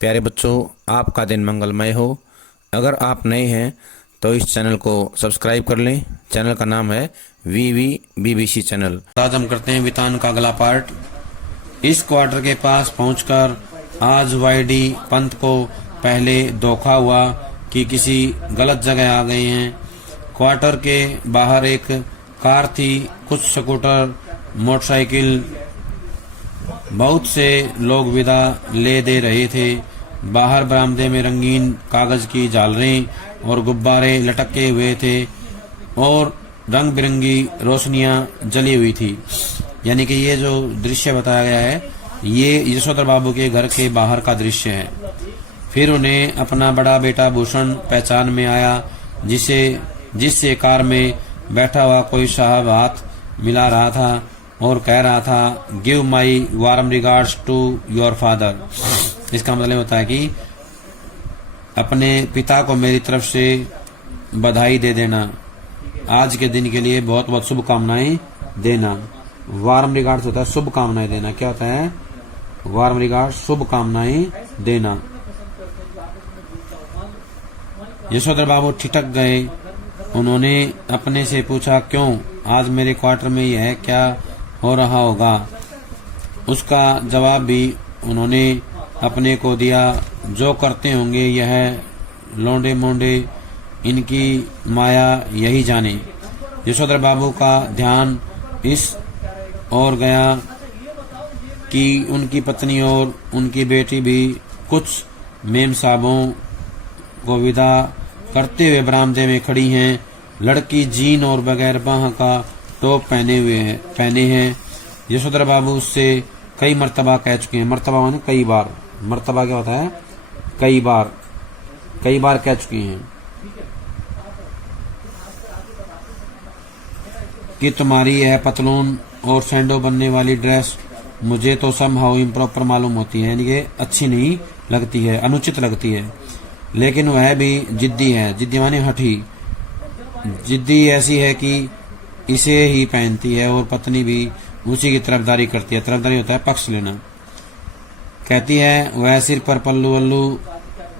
प्यारे बच्चों, आपका दिन मंगलमय हो। अगर आप नए हैं तो इस चैनल को सब्सक्राइब कर लें। चैनल का नाम है VVBBC चैनल। आज हम करते हैं वितान का अगला पार्ट। इस क्वार्टर के पास पहुंचकर आज वाईडी पंत को पहले धोखा हुआ कि किसी गलत जगह आ गए हैं। क्वार्टर के बाहर एक कार थी, कुछ स्कूटर, मोटरसाइकिल, बहुत से लोग विदा ले दे रहे थे। बाहर बरामदे में रंगीन कागज की झालरें और गुब्बारे लटके हुए थे और रंग बिरंगी रोशनियां जली हुई थी। यानी कि ये जो दृश्य बताया गया है ये यशोधर बाबू के घर के बाहर का दृश्य है। फिर उन्हें अपना बड़ा बेटा भूषण पहचान में आया, जिससे कार में बैठा हुआ कोई साहब हाथ मिला रहा था और कह रहा था, give my warm regards to your father. इसका मतलब होता है कि अपने पिता को मेरी तरफ से बधाई दे देना, आज के दिन के लिए बहुत बहुत शुभकामनाएं देना। वार्म रिगार्ड्स होता है शुभकामनाएं देना। क्या होता है? वार्म रिगार्ड्स, शुभकामनाएं देना। यशोधर बाबू ठिठक गए। उन्होंने अपने से पूछा, क्यों? आज मेरे क्वार्टर में यह क्या हो रहा होगा? उसका जवाब भी उन्होंने अपने को दिया, जो करते होंगे यह लौंडे मोंडे, इनकी माया यही जाने। यशोधर बाबू का ध्यान इस ओर गया कि उनकी पत्नी और उनकी बेटी भी कुछ मेम साहबों को विदा करते हुए बरामदे में खड़ी हैं। लड़की जीन और बगैर बाह का टॉप पहने हैं। यशोधर बाबू उससे कई मर्तबा कह चुके हैं। मर्तबा माने कई बार। मर्तबा क्या होता है? कई बार कह चुकी हैं कि तुम्हारी यह पतलून और सैंडो बनने वाली ड्रेस मुझे तो समहाउ इम्प्रॉपर मालूम होती है, यानी कि अच्छी नहीं लगती है, अनुचित लगती है। लेकिन वह भी जिद्दी है। जिद्दी माने हठी। जिद्दी ऐसी है कि इसे ही पहनती है और पत्नी भी उसी की तरफदारी करती है। तरफदारी होता है पक्ष लेना। कहती है, वह सिर पर पल्लू वल्लू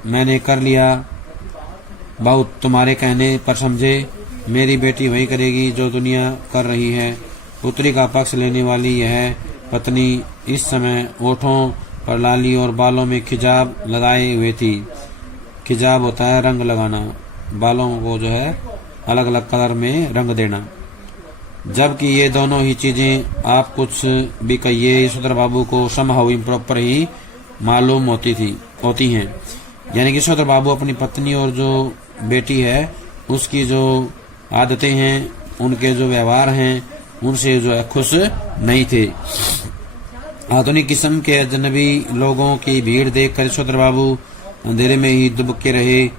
मैंने कर लिया, बहुत तुम्हारे कहने पर समझे। मेरी बेटी वही करेगी जो दुनिया कर रही है। पुत्री का पक्ष लेने वाली यह पत्नी इस समय ओठों पर लाली और बालों में खिजाब लगाए हुए थी। खिजाब होता है रंग लगाना, बालों को जो है अलग अलग कलर में रंग देना। जबकि ये दोनों ही चीजें आप कुछ भी कहिए यशोधर बाबू को समहाउ इम्प्रॉपर ही मालूम होती हैं। यानी कि यशोधर बाबू अपनी पत्नी और जो बेटी है उसकी जो आदतें हैं, उनके जो व्यवहार हैं, उनसे जो है खुश नहीं थे। आधुनिक किस्म के अजनबी लोगों की भीड़ देखकर यशोधर बाबू अंधेरे में ही दुबके रहे।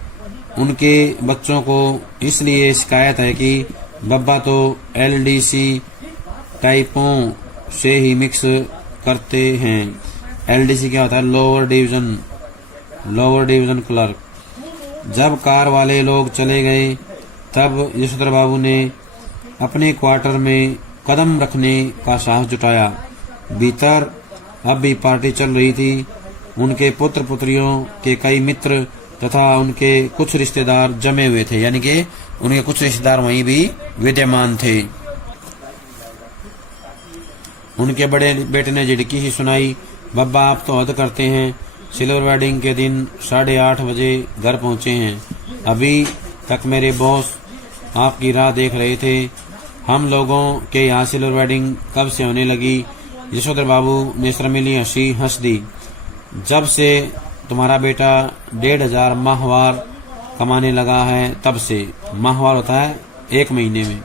उनके बच्चों को इसलिए शिकायत है कि बब्बा तो LDC टाइपों से ही मिक्स करते हैं। LDC क्या होता है? Lower division clerk. जब कार वाले लोग चले गए तब यशोधर बाबू ने अपने क्वार्टर में कदम रखने का साहस जुटाया। भीतर अब भी पार्टी चल रही थी। उनके पुत्र पुत्रियों के कई मित्र तथा उनके कुछ रिश्तेदार जमे हुए थे। यानी कि उनके कुछ रिश्तेदार वहीं भी विद्यमान थे। उनके बड़े बेटे ने झिड़की ही सुनाई, बब्बा आप तो हद करते हैं। सिल्वर वेडिंग के दिन 8:30 बजे घर पहुंचे हैं। अभी तक मेरे बॉस आपकी राह देख रहे थे। हम लोगों के यहाँ सिल्वर वेडिंग कब से होने लगी? यशोधर बाबू ने शर्मीली हंसी हंस दी। जब से तुम्हारा बेटा 1,500 माहवार कमाने लगा है तब से। माहवार होता है 1 महीने में।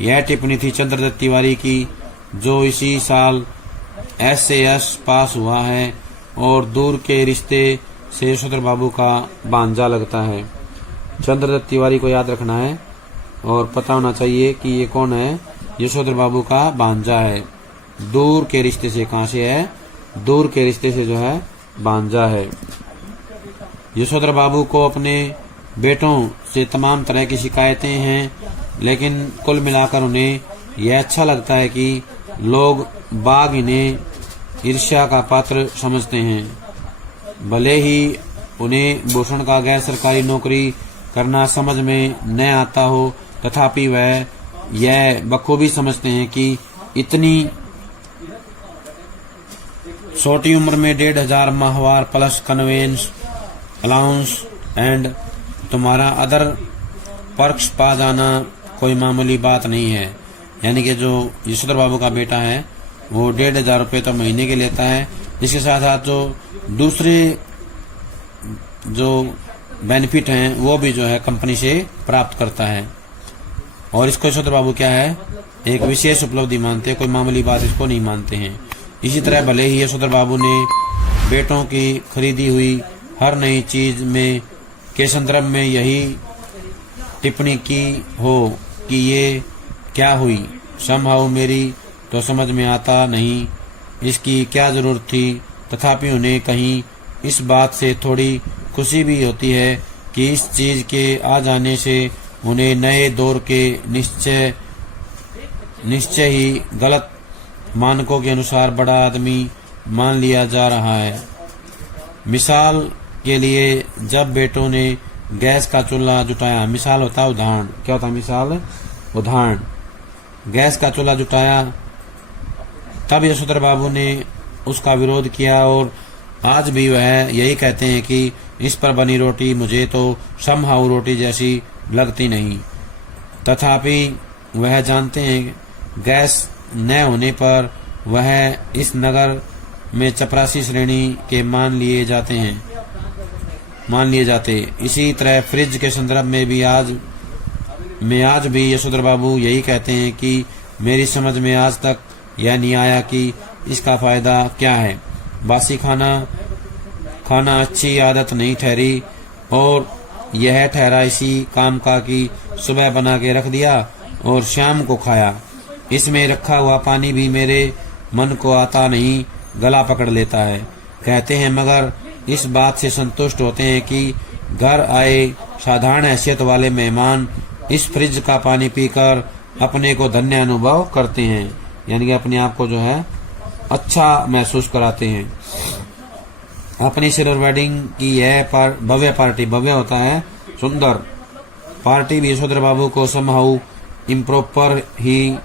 यह टिप्पणी थी चंद्रदत्त तिवारी की, जो इसी साल SAS पास हुआ है और दूर के रिश्ते से यशोधर बाबू का भांजा लगता है। चंद्रदत्त तिवारी को याद रखना है और पता होना चाहिए कि ये कौन है। यशोधर बाबू का भांजा है। दूर के रिश्ते से, कहां से है? दूर के रिश्ते से जो है भांजा है। यशोधर बाबू को अपने बेटों से तमाम तरह की शिकायतें हैं, लेकिन कुल मिलाकर उन्हें यह अच्छा लगता है कि लोग बाग इन्हें ईर्ष्या का पात्र समझते हैं। भले ही उन्हें भूषण का गैर सरकारी नौकरी करना समझ में न आता हो, तथापि वह यह बखूबी समझते हैं कि इतनी छोटी उम्र में 1500 माहवार प्लस कन्वेंस अलाउंस एंड तुम्हारा अदर पर्क्स पा जाना कोई मामूली बात नहीं है। यानी कि जो यशोधर बाबू का बेटा है वो 1500 रुपये तो महीने के लेता है, इसके साथ साथ जो दूसरे जो बेनिफिट हैं वो भी जो है कंपनी से प्राप्त करता है। और इसको यशोधर बाबू क्या है, एक विशेष उपलब्धि मानते हैं, कोई मामूली बात इसको नहीं मानते हैं। इसी तरह भले ही यशोधर बाबू ने बेटों की खरीदी हुई हर नई चीज में के संदर्भ में यही टिप्पणी की हो कि ये क्या हुई, समहाउ मेरी तो समझ में आता नहीं, इसकी क्या जरूरत थी, तथापि उन्हें कहीं इस बात से थोड़ी खुशी भी होती है कि इस चीज के आ जाने से उन्हें नए दौर के निश्चय ही गलत मानकों के अनुसार बड़ा आदमी मान लिया जा रहा है। मिसाल के लिए जब बेटों ने गैस का चूल्हा जुटाया, मिसाल होता है उदाहरण, क्या होता है मिसाल, उदाहरण, गैस का चूल्हा जुटाया, तब यशोधर बाबू ने उसका विरोध किया और आज भी वह यही कहते हैं कि इस पर बनी रोटी मुझे तो समहाउ रोटी जैसी लगती नहीं। तथापि वह जानते हैं गैस न होने पर वह इस नगर में चपरासी श्रेणी के मान लिए जाते। इसी तरह फ्रिज के संदर्भ में आज भी यशोधर बाबू यही कहते हैं कि मेरी समझ में आज तक यह नहीं आया कि इसका फायदा क्या है। बासी खाना अच्छी आदत नहीं ठहरी और यह ठहरा इसी काम का कि सुबह बना के रख दिया और शाम को खाया। इसमें रखा हुआ पानी भी मेरे मन को आता नहीं, गला पकड़ लेता है। कहते हैं मगर इस बात से संतुष्ट होते हैं कि घर आए साधारण हैसियत वाले मेहमान इस फ्रिज का पानी पीकर अपने को धन्य अनुभव करते हैं, यानी कि अपने आप को जो है अच्छा महसूस कराते हैं। अपनी सिल्वर वेडिंग की यह भव्य पार्टी, भव्य होता है सुंदर पार्टी भी यशोधर बाबू को समहाउ इम्प्रॉपर ही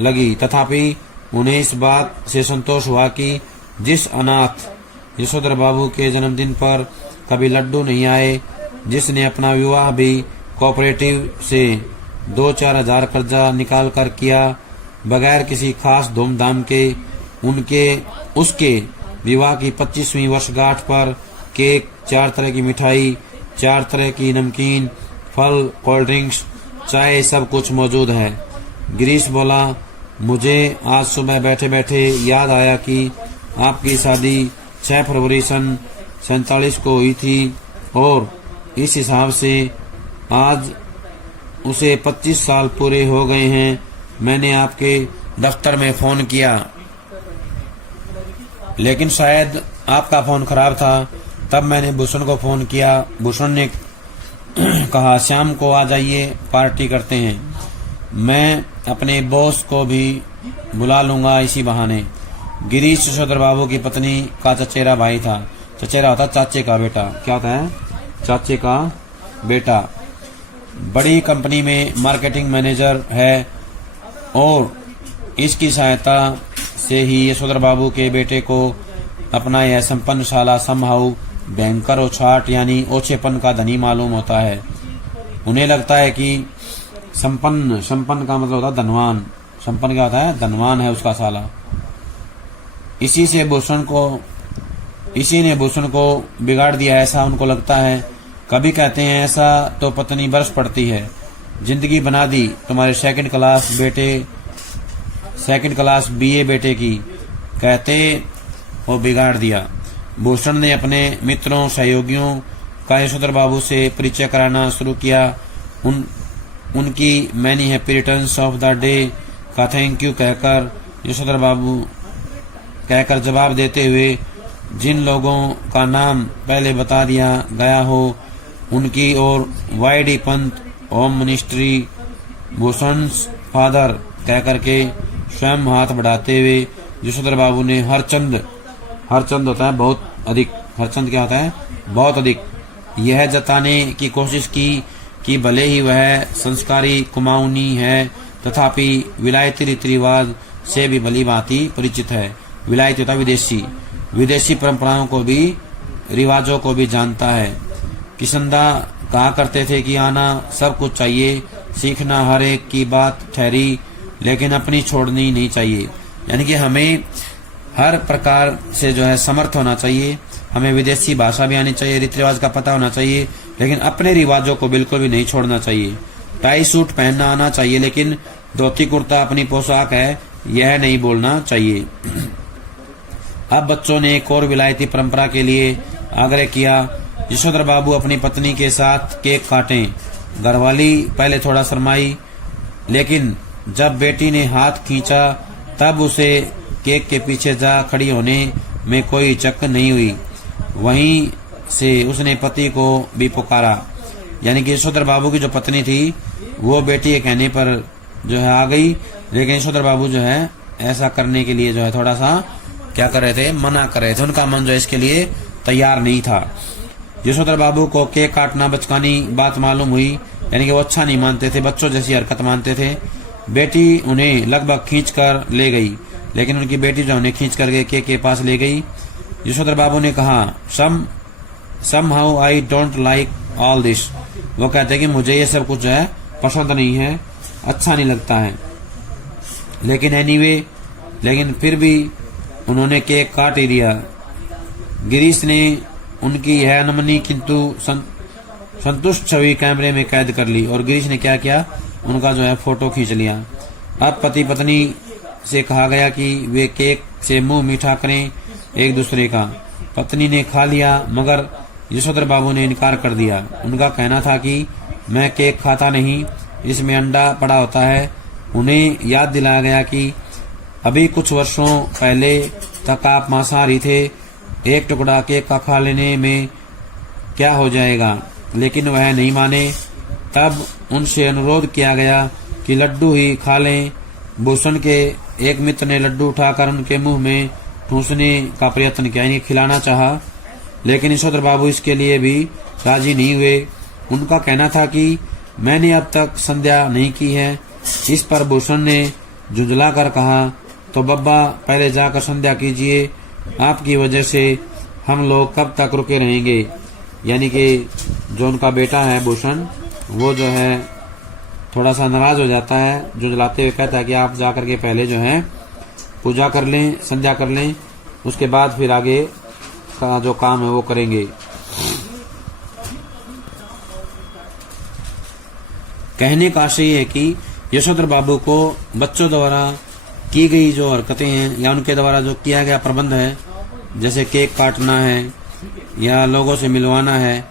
लगी, तथापि उन्हें इस बात से संतोष हुआ कि जिस अनाथ यशोधर बाबू के जन्मदिन पर कभी लड्डू नहीं आए, जिसने अपना विवाह भी कोऑपरेटिव से 2-4 हजार कर्जा निकाल कर किया बगैर किसी खास धूमधाम के, उसके विवाह की 25वीं वर्षगांठ पर केक, 4 तरह की मिठाई, 4 तरह की नमकीन, फल, कोल्ड ड्रिंक्स, चाय, सब कुछ मौजूद है। गिरीश बोला, मुझे आज सुबह बैठे बैठे याद आया कि आपकी शादी 6 फरवरी सन 47 को हुई थी और इस हिसाब से आज उसे 25 साल पूरे हो गए हैं। मैंने आपके दफ्तर में फोन किया लेकिन शायद आपका फोन खराब था, तब मैंने भूषण को फोन किया। भूषण ने कहा शाम को आ जाइए, पार्टी करते हैं, मैं अपने बॉस को भी बुला लूंगा इसी बहाने। गिरीश यशोधर बाबू की पत्नी का चचेरा भाई था। चचेरा होता चाचे का बेटा, क्या होता है, चाचे का बेटा। बड़ी कंपनी में मार्केटिंग मैनेजर है और इसकी सहायता से ही यशोधर बाबू के बेटे को अपना यह संपन्न शाला समहाउ भयंकर ओछाट यानी ओछेपन का धनी मालूम होता है। उन्हें लगता है कि संपन्न का मतलब होता है धनवान, संपन्न क्या होता है, धनवान है उसका साला। इसी ने भूषण को बिगाड़ दिया, ऐसा उनको लगता है। कभी कहते हैं ऐसा तो पत्नी बरस पड़ती है, जिंदगी बना दी तुम्हारे सेकंड क्लास बीए बेटे की, कहते वो बिगाड़ दिया। भूषण ने अपने मित्रों सहयोगियों का यशोधर बाबू से परिचय कराना शुरू किया। उनकी many happy returns of the day का थैंक यू कहकर यशोधर बाबू कहकर जवाब देते हुए जिन लोगों का नाम पहले बता दिया गया हो उनकी ओर YD Pant home ministry Bhushan father कहकर के स्वयं हाथ बढ़ाते हुए यशोधर बाबू ने हरचंद होता है बहुत अधिक खर्चंद क्या होता है, बहुत अधिक। यह जताने की कोशिश की कि भले ही वह संस्कारी कुमाऊनी है तथापि विलायती रीति रिवाज से भी भली भांति परिचित है। विलायती होता विदेशी, विदेशी परंपराओं को भी, रिवाजों को भी जानता है। किशंदा कहा करते थे कि आना सब कुछ चाहिए, सीखना हर एक की बात ठहरी, लेकिन अपनी छोड़नी नहीं चाहिए। यानी कि हमें हर प्रकार से जो है समर्थ होना चाहिए, हमें विदेशी भाषा भी आनी चाहिए, रीति रिवाज का पता होना चाहिए, लेकिन अपने रिवाजों को बिल्कुल भी नहीं छोड़ना चाहिए। टाई सूट पहनना आना चाहिए, लेकिन धोती कुर्ता अपनी पोशाक है यह नहीं बोलना चाहिए। अब बच्चों ने एक और विलायती परंपरा के लिए आग्रह किया। यशोधर बाबू अपनी पत्नी के साथ केक काटें। घरवाली पहले थोड़ा शर्माई, लेकिन जब बेटी ने हाथ खींचा तब उसे केक के पीछे जा खड़ी होने में कोई हिचक नहीं हुई। वहीं से उसने पति को भी पुकारा। यानी कि यशोधर बाबू की जो पत्नी थी वो बेटी के कहने पर जो है आ गई, लेकिन यशोधर बाबू जो है ऐसा करने के लिए जो है थोड़ा सा क्या कर रहे थे, मना कर रहे थे। उनका मन जो है इसके लिए तैयार नहीं था। यशोधर बाबू को केक काटना बचकानी बात मालूम हुई, यानी कि वो अच्छा नहीं मानते थे, बच्चों जैसी हरकत मानते थे। बेटी उन्हें लगभग खींच कर ले गई, लेकिन उनकी बेटी जो उन्हें खींच कर केक के पास ले गई। यशोधर बाबू ने कहा, somehow I don't like all this। वो कहते हैं कि मुझे ये सब कुछ जो है पसंद नहीं है, अच्छा नहीं लगता है। लेकिन anyway, लेकिन फिर भी उन्होंने केक काट ही दिया। गिरीश ने उनकी यह अनमनी किंतु संतुष्ट छवि कैमरे में कैद कर ली और गिरीश ने क्या किया, उनका जो है फोटो खींच लिया। अब पति पत्नी से कहा गया कि वे केक से मुंह मीठा करें एक दूसरे का। पत्नी ने खा लिया, मगर यशोधर बाबू ने इनकार कर दिया। उनका कहना था कि मैं केक खाता नहीं, इसमें अंडा पड़ा होता है। उन्हें याद दिलाया गया कि अभी कुछ वर्षों पहले तक आप मांसाहारी थे, एक टुकड़ा केक का खा लेने में क्या हो जाएगा। लेकिन वह नहीं माने। तब उनसे अनुरोध किया गया कि लड्डू ही खा लें। भूषण के एक मित्र ने लड्डू उठाकर उनके मुंह में ठूंसने का प्रयत्न किया, यानी खिलाना चाहा, लेकिन यशोधर बाबू इसके लिए भी राजी नहीं हुए। उनका कहना था कि मैंने अब तक संध्या नहीं की है। इस पर भूषण ने झुंझला कर कहा, तो बब्बा पहले जाकर संध्या कीजिए, आपकी वजह से हम लोग कब तक रुके रहेंगे। यानी कि जो उनका बेटा है भूषण, वो जो है थोड़ा सा नाराज हो जाता है, झुंझलाते हुए कहता है कि आप जाकर के पहले जो है पूजा कर लें, संध्या कर लें, उसके बाद फिर आगे का जो काम है वो करेंगे। कहने का आशय है कि यशोधर बाबू को बच्चों द्वारा की गई जो हरकतें हैं या उनके द्वारा जो किया गया प्रबंध है, जैसे केक काटना है या लोगों से मिलवाना है,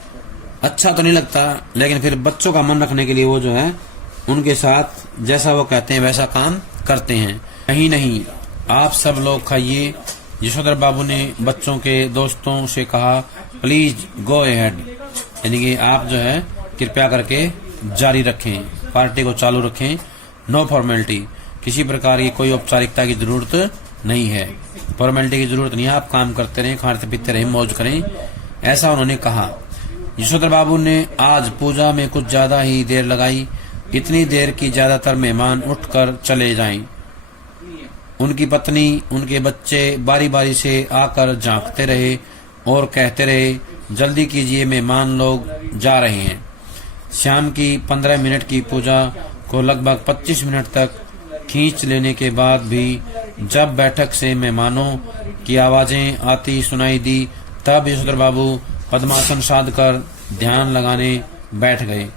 अच्छा तो नहीं लगता, लेकिन फिर बच्चों का मन रखने के लिए वो जो है उनके साथ जैसा वो कहते हैं वैसा काम करते हैं। नहीं, आप सब लोग खाइए। यशोधर बाबू ने बच्चों के दोस्तों से कहा, प्लीज गो अहेड, यानी कि आप जो है कृपया करके जारी रखें, पार्टी को चालू रखें। नो फॉर्मेलिटी, किसी प्रकार की कोई औपचारिकता की जरूरत नहीं है, फॉर्मेलिटी की जरूरत नहीं है, आप काम करते रहें, खाते पीते रहें, मौज करें, ऐसा उन्होंने कहा। यशोधर बाबू ने आज पूजा में कुछ ज्यादा ही देर लगाई, इतनी देर की ज्यादातर मेहमान उठकर चले जाएं। उनकी पत्नी, उनके बच्चे बारी बारी से आकर झांकते रहे और कहते रहे, जल्दी कीजिए, मेहमान लोग जा रहे हैं। शाम की 15 मिनट की पूजा को लगभग 25 मिनट तक खींच लेने के बाद भी जब बैठक से मेहमानों की आवाजें आती सुनाई दी, तब यशोधर बाबू पद्मासन साध कर ध्यान लगाने बैठ गए।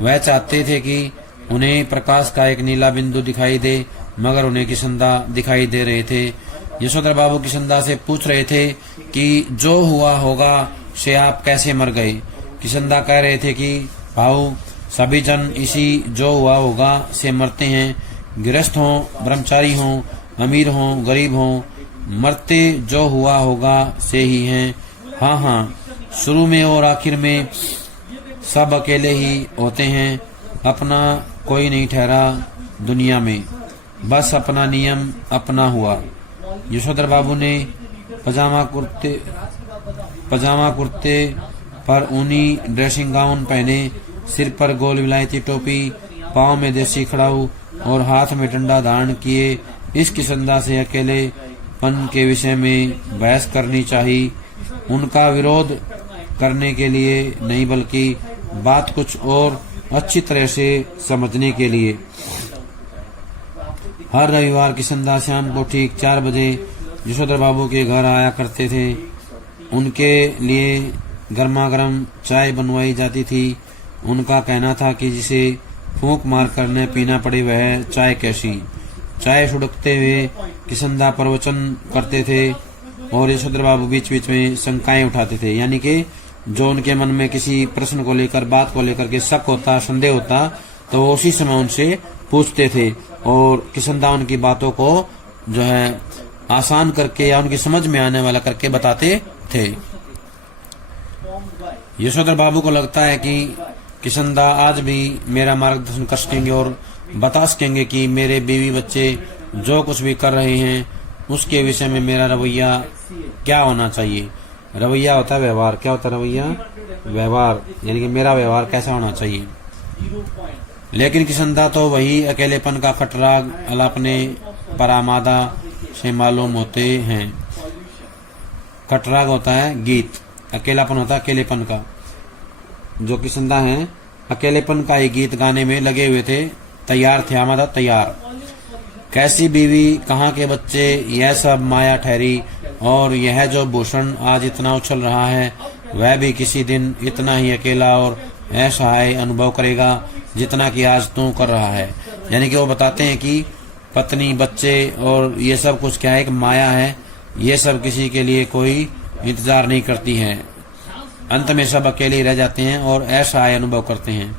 वह चाहते थे कि उन्हें प्रकाश का एक नीला बिंदु दिखाई दे, मगर उन्हें किशंदा दिखाई दे रहे थे। यशोधर बाबू किशंदा से पूछ रहे थे कि जो हुआ होगा से आप कैसे मर गए। किशंदा कह रहे थे कि भाऊ, सभी जन इसी जो हुआ होगा से मरते हैं, गृहस्थ हों, ब्रह्मचारी हों, अमीर हों, गरीब हों, मरते जो हुआ होगा से ही हैं। हाँ, शुरू में और आखिर में सब अकेले ही होते हैं, अपना कोई नहीं ठहरा दुनिया में, बस अपना नियम अपना हुआ। यशोधर बाबू ने पजामा कुर्ते पर ऊनी ड्रेसिंग गाउन पहने, सिर पर गोल विलायती टोपी, पाँव में देसी खड़ाऊ और हाथ में डंडा धारण किए इस किसंदा से अकेलेपन के विषय में बहस करनी चाहिए। उनका विरोध करने के लिए नहीं, बल्कि बात कुछ और अच्छी तरह से समझने के लिए। हर रविवार किसंदा शाम को ठीक 4 बजे यशोधर बाबू के घर आया करते थे। उनके लिए गर्मा गर्म चाय बनवाई जाती थी। उनका कहना था कि जिसे फूंक मार कर न पीना पड़े वह चाय कैसी। चाय सुड़कते हुए किसंदा प्रवचन करते थे और यशोधर बाबू बीच बीच में शंकाएं उठाते थे, यानी कि जो उनके मन में किसी प्रश्न को लेकर, बात को लेकर के शक होता, संदेह होता, तो वो उसी समय उनसे पूछते थे और किसंदा उनकी बातों को जो है आसान करके या उनकी समझ में आने वाला करके बताते थे। यशोधर बाबू को लगता है कि किसंदा आज भी मेरा मार्गदर्शन कर सकेंगे और बता सकेंगे कि मेरे बीवी बच्चे जो कुछ भी कर रहे हैं उसके विषय में मेरा रवैया क्या होना चाहिए। रवैया होता है व्यवहार। क्या होता है रवैया? व्यवहार, यानी कि मेरा व्यवहार कैसा होना चाहिए। लेकिन किसंदा तो वही अकेलेपन का खटराग अलापने परामादा से मालूम होते हैं। खटराग होता है गीत, अकेलापन होता है अकेलेपन का। जो किसंदा हैं अकेलेपन का ही गीत गाने में लगे हुए थे, तैयार थे, आमादा तैयार। कैसी बीवी, कहाँ के बच्चे, यह सब माया ठहरी। और यह जो भूषण आज इतना उछल रहा है वह भी किसी दिन इतना ही अकेला और असहाय अनुभव करेगा जितना कि आज तू कर रहा है। यानी कि वो बताते हैं कि पत्नी, बच्चे और ये सब कुछ क्या है, एक माया है। ये सब किसी के लिए कोई इंतजार नहीं करती है। अंत में सब अकेले ही रह जाते हैं और असहाय अनुभव करते हैं।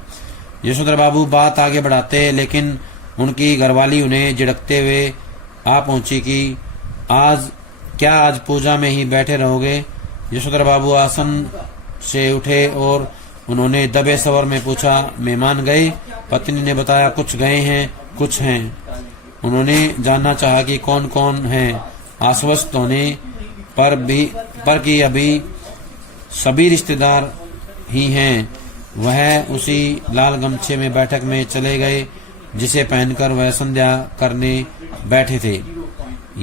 यशोधर बाबू बात आगे बढ़ाते, लेकिन उनकी घरवाली उन्हें झिड़कते हुए आ पहुंची कि आज पूजा में ही बैठे रहोगे। यशोधर बाबू आसन से उठे और उन्होंने दबे स्वर में पूछा, मेहमान गए? पत्नी ने बताया, कुछ गए हैं, कुछ हैं। उन्होंने जानना चाहा कि कौन कौन हैं। आश्वस्त होने पर कि अभी सभी रिश्तेदार ही हैं, वह उसी लाल गमछे में बैठक में चले गए जिसे पहनकर वह संध्या करने बैठे थे।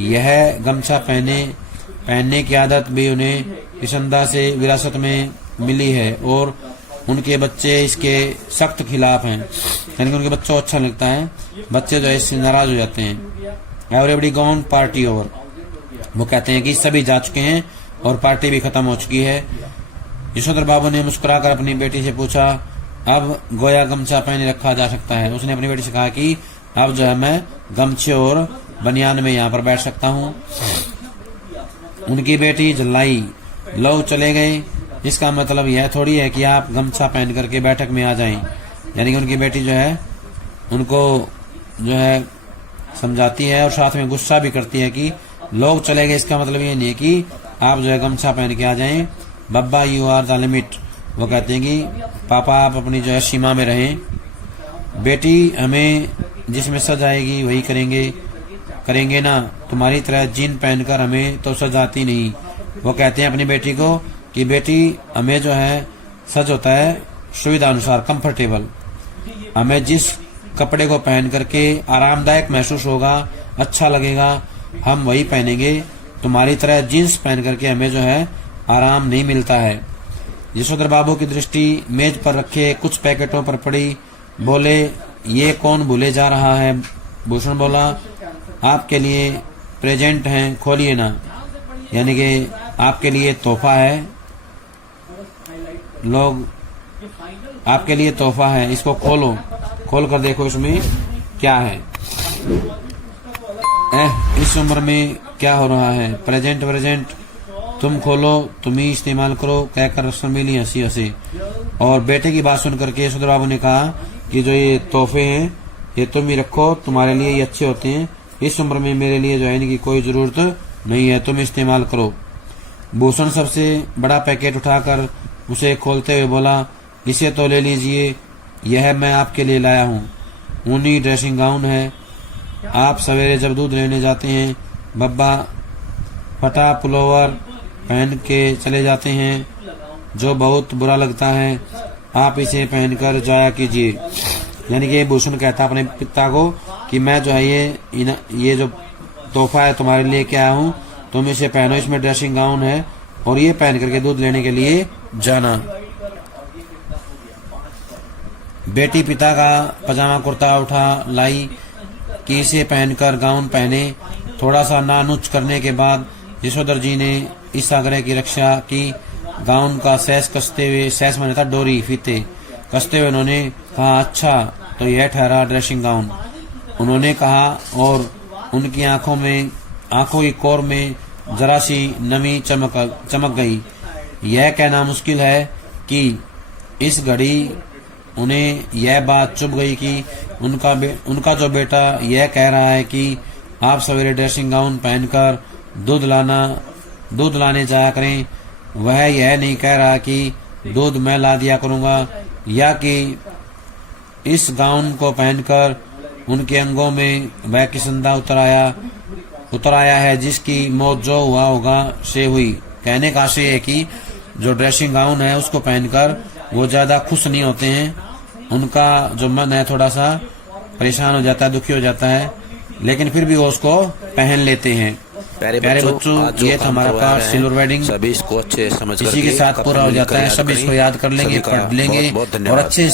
यह गमछा पहनने की आदत भी उन्हें किसंदा से विरासत में मिली है और उनके बच्चे इसके सख्त खिलाफ हैं। यानी कि उनके बच्चों को अच्छा लगता है, बच्चे जो है इससे नाराज हो जाते हैं। Everybody gone, party over. वो कहते हैं कि सभी जा चुके हैं और पार्टी भी खत्म हो चुकी है। यशोधर बाबू ने मुस्कुराकर अपनी बेटी से पूछा, अब गोया गमछा पहने रखा जा सकता है। उसने अपनी बेटी से कहा कि अब जो है मैं गमछे और बनियान में यहाँ पर बैठ सकता हूँ। उनकी बेटी झल्लाई, लो चले गए। इसका मतलब यह थोड़ी है कि आप गमछा पहन करके बैठक में आ जाएं। यानी कि उनकी बेटी जो है उनको जो है समझाती है और साथ में गुस्सा भी करती है कि लोग चले गए, इसका मतलब ये नहीं है कि आप जो है गमछा पहन के आ जाएं। बब्बा यू आर द लिमिट। वो कहते हैं कि पापा आप अपनी जो है सीमा में रहें। बेटी हमें जिसमें सज आएगी वही करेंगे ना, तुम्हारी तरह जीन पहनकर हमें तो सज आती नहीं। वो कहते हैं अपनी बेटी को कि बेटी हमें जो है सज होता है सुविधा अनुसार, कंफर्टेबल। हमें जिस कपड़े को पहन करके आरामदायक महसूस होगा, अच्छा लगेगा, हम वही पहनेंगे। तुम्हारी तरह जीन्स पहन करके हमें जो है आराम नहीं मिलता है। यशोधर बाबू की दृष्टि मेज पर रखे कुछ पैकेटों पर पड़ी। बोले, ये कौन भूले जा रहा है? भूषण बोला, आपके लिए प्रेजेंट हैं, खोलिए ना। यानी कि आपके लिए तोहफा है। लोग आपके लिए तोहफा है, इसको खोल कर देखो इसमें क्या है। इस उम्र में क्या हो रहा है? प्रेजेंट तुम खोलो, तुम ही इस्तेमाल करो, कहकर रस्म मिली हंसी हंसी। और बेटे की बात सुन करके यशोधर बाबू ने कहा कि जो ये तोहफे हैं ये तुम ही रखो, तुम्हारे लिए ये अच्छे होते हैं। इस उम्र में मेरे लिए जो है इनकी कोई जरूरत नहीं है, तुम इस्तेमाल करो। भूषण सबसे बड़ा पैकेट उठाकर उसे खोलते हुए बोला, इसे तो ले लीजिए, यह मैं आपके लिए लाया हूँ। ऊनी ड्रेसिंग गाउन है। आप सवेरे जब दूध लेने जाते हैं, बब्बा फटा पुलोवर पहन के चले जाते हैं जो बहुत बुरा लगता है। आप इसे पहनकर जाया कीजिए। यानी कि भूषण कहता अपने पिता को कि मैं जो है ये जो तोहफा है तुम्हारे लिए क्या हूँ, तुम इसे पहनो, इसमें ड्रेसिंग गाउन है और ये पहन करके दूध लेने के लिए जाना। बेटी पिता का पजामा कुर्ता उठा लाई कि इसे पहनकर गाउन पहने। थोड़ा सा नानुच करने के बाद यशोधर जी ने इस आग्रह की रक्षा की। गाउन का सैस कसते हुए, सैस माने था डोरी, फीते कसते हुए उन्होंने कहा, अच्छा तो यह ठहरा ड्रेसिंग गाउन। उन्होंने कहा और उनकी आंखों की कोर में जरा सी नमी चमक गई। यह कहना मुश्किल है कि इस घड़ी उन्हें यह बात चुभ गई कि उनका जो बेटा यह कह रहा है कि आप सवेरे ड्रेसिंग गाउन पहनकर दूध लाने जाया करें, वह यह नहीं कह रहा कि दूध मैं ला दिया करूंगा, या कि इस गाउन को पहनकर उनके अंगों में वह किसंदा उतर आया है जिसकी मौत जो हुआ होगा से हुई। कहने का आशय है कि जो ड्रेसिंग गाउन है उसको पहनकर वो ज्यादा खुश नहीं होते हैं, उनका जो मन है थोड़ा सा परेशान हो जाता है, दुखी हो जाता है, लेकिन फिर भी वो उसको पहन लेते हैं। प्यारे बच्चों, ये था हमारा पाठ सिल्वर वेडिंग। सभी इसको अच्छे समझ इसी के साथ पूरा हो जाता है। सभी इसको याद कर लेंगे, पढ़ लेंगे और अच्छे